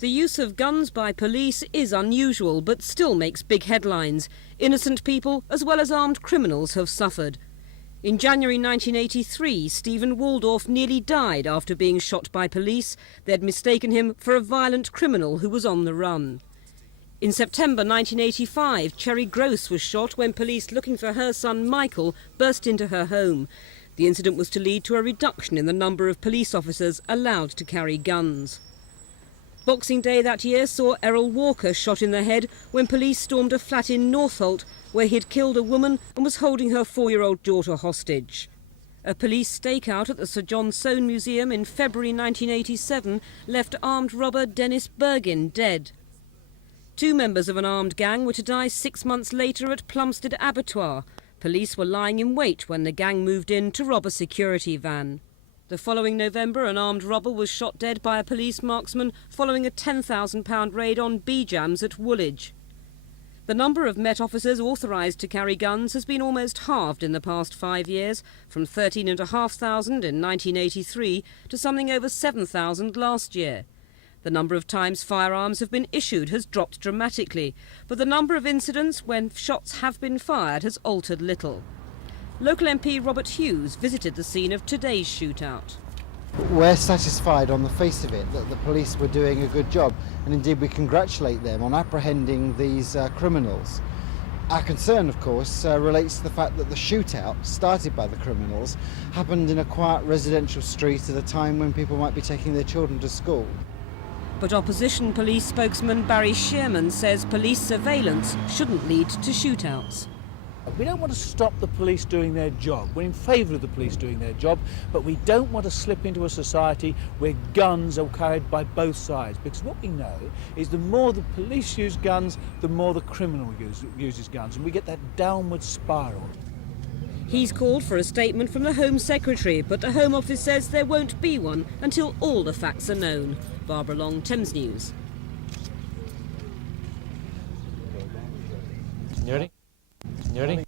The use of guns by police is unusual, but still makes big headlines. Innocent people, as well as armed criminals, have suffered. In January 1983, Stephen Waldorf nearly died after being shot by police. They'd mistaken him for a violent criminal who was on the run. In September 1985, Cherry Gross was shot when police looking for her son Michael burst into her home. The incident was to lead to a reduction in the number of police officers allowed to carry guns. Boxing Day that year saw Errol Walker shot in the head when police stormed a flat in Northolt where he had killed a woman and was holding her 4-year-old daughter hostage. A police stakeout at the Sir John Soane Museum in February 1987 left armed robber Dennis Bergin dead. 2 members of an armed gang were to die 6 months later at Plumstead Abattoir. Police were lying in wait when the gang moved in to rob a security van. The following November, an armed robber was shot dead by a police marksman following a £10,000 raid on B-Jams at Woolwich. The number of Met officers authorised to carry guns has been almost halved in the past 5 years, from 13,500 in 1983 to something over 7,000 last year. The number of times firearms have been issued has dropped dramatically, but the number of incidents when shots have been fired has altered little. Local MP Robert Hughes visited the scene of today's shootout. We're satisfied on the face of it that the police were doing a good job, and indeed we congratulate them on apprehending these criminals. Our concern, of course, relates to the fact that the shootout, started by the criminals, happened in a quiet residential street at a time when people might be taking their children to school. But opposition police spokesman Barry Shearman says police surveillance shouldn't lead to shootouts. We don't want to stop the police doing their job. We're in favour of the police doing their job, but we don't want to slip into a society where guns are carried by both sides, because what we know is the more the police use guns, the more the criminal uses guns, and we get that downward spiral. He's called for a statement from the Home Secretary, but the Home Office says there won't be one until all the facts are known. Barbara Long, Thames News. You ready?